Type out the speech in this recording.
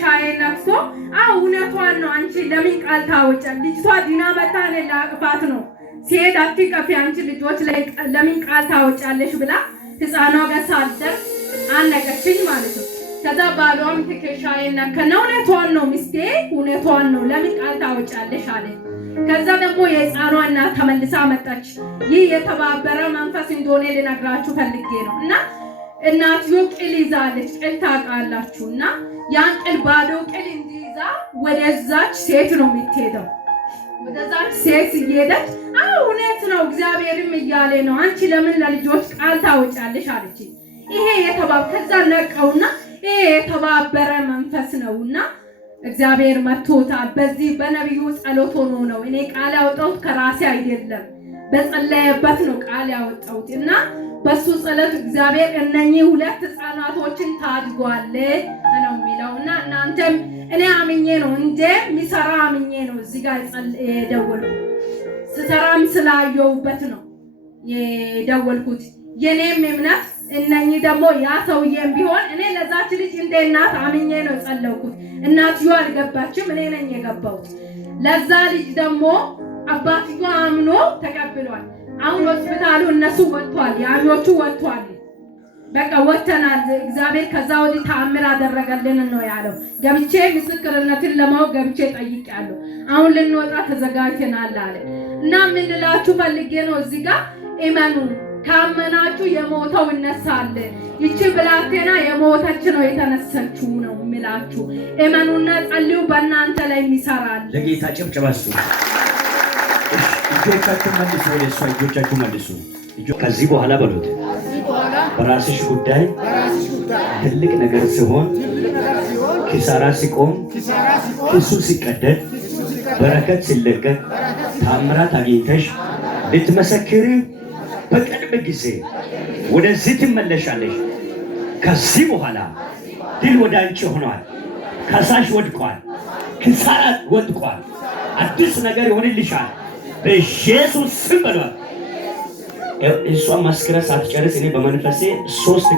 ሻይ ነክሶ እውነቷን ነው። አንቺ ለምን ቃል ታወጫለሽ? ልጅቷ ዲና መታነ ላቅፋት ነው ሲሄድ አትቀፊ አንቺ ልጆች ላይ ለምን ቃል ታወጫለሽ ብላ ህፃኗ ጋር ሳደር አነቀችኝ ማለት ነው። ከዛ ባሏም ትከሻዬን ነከነ። እውነቷን ነው ሚስቴ እውነቷን ነው ለምን ቃል ታወጫለሽ አለ። ከዛ ደግሞ የህፃኗ እናት ተመልሳ መጣች። ይህ የተባበረ መንፈስ እንደሆነ ልነግራችሁ ፈልጌ ነው። እና እናትዮ ቅል ይዛለች። ቅል ታውቃላችሁ? እና ያን ቅል ባዶ ቅል እንዲይዛ ወደዛች ሴት ነው የምትሄደው። ወደዛች ሴት እየሄደች እውነት ነው እግዚአብሔርም እያለ ነው አንቺ ለምን ለልጆች ቃል ታወጫለሽ አለች። ይሄ ከዛ ነቀውና ይሄ የተባበረ መንፈስ ነውና እግዚአብሔር መጥቶታል። በዚህ በነቢዩ ጸሎት ሆኖ ነው። እኔ ቃል ያወጣሁት ከራሴ አይደለም፣ በጸለየበት ነው ቃል ያወጣሁት እና በሱ ጸሎት እግዚአብሔር እነኚህ ሁለት ህፃናቶችን ታድጓል ነው የሚለውና እናንተም እኔ አምኜ ነው እንደ ሚሰራ አምኜ ነው እዚህ ጋር የደወልኩት። ስሰራም ስላየውበት ነው የደወልኩት። የኔም እምነት እነኚህ ደግሞ ያ ሰውዬም ቢሆን እኔ ለዛች ልጅ እንደ እናት አምኜ ነው ጸለውኩት። እናትዮ አልገባችም፣ እኔ ነኝ የገባሁት። ለዛ ልጅ ደግሞ አባትዮ አምኖ ተቀብሏል። አሁን ሆስፒታሉ እነሱ ወጥቷል፣ ያኞቹ ወጥቷል። በቃ ወተናል። እግዚአብሔር ከዛ ወዲህ ተአምር አደረገልን ነው ያለው። ገብቼ ምስክርነትን ለማው ገብቼ ጠይቄያለሁ። አሁን ልንወጣ ተዘጋጅተናል አለ እና ምን ልላችሁ ፈልጌ ነው እዚህ ጋር እመኑ። ካመናችሁ የሞተው ይነሳል። ይቺ ብላቴና የሞተች ነው የተነሳችው ነው የሚላችሁ። እመኑና ጸልዩ፣ በእናንተ ላይ ይሰራል። ለጌታ ጭብጨባሱ። እጆቻችሁ መልሱ፣ ወደ እሷ እጆቻችሁ መልሱ። ከዚህ በኋላ በሉት በራስሽ ጉዳይ ትልቅ ነገር ሲሆን፣ ኪሳራ ሲቆም፣ ክሱ ሲቀደድ፣ በረከት ሲለቀቅ፣ ታምራት አግኝተሽ ልትመሰክሪ በቅርብ ጊዜ ወደዚህ ትመለሻለሽ። ከዚህ በኋላ ድል ወደ አንቺ ሆኗል። ከሳሽ ወድቋል። ኪሳራ ወድቋል። አዲስ ነገር ይሆንልሻል በኢየሱስ ስም በሏል። እሷ ማስከረስ አትጨርስ። እኔ በመንፈሴ 3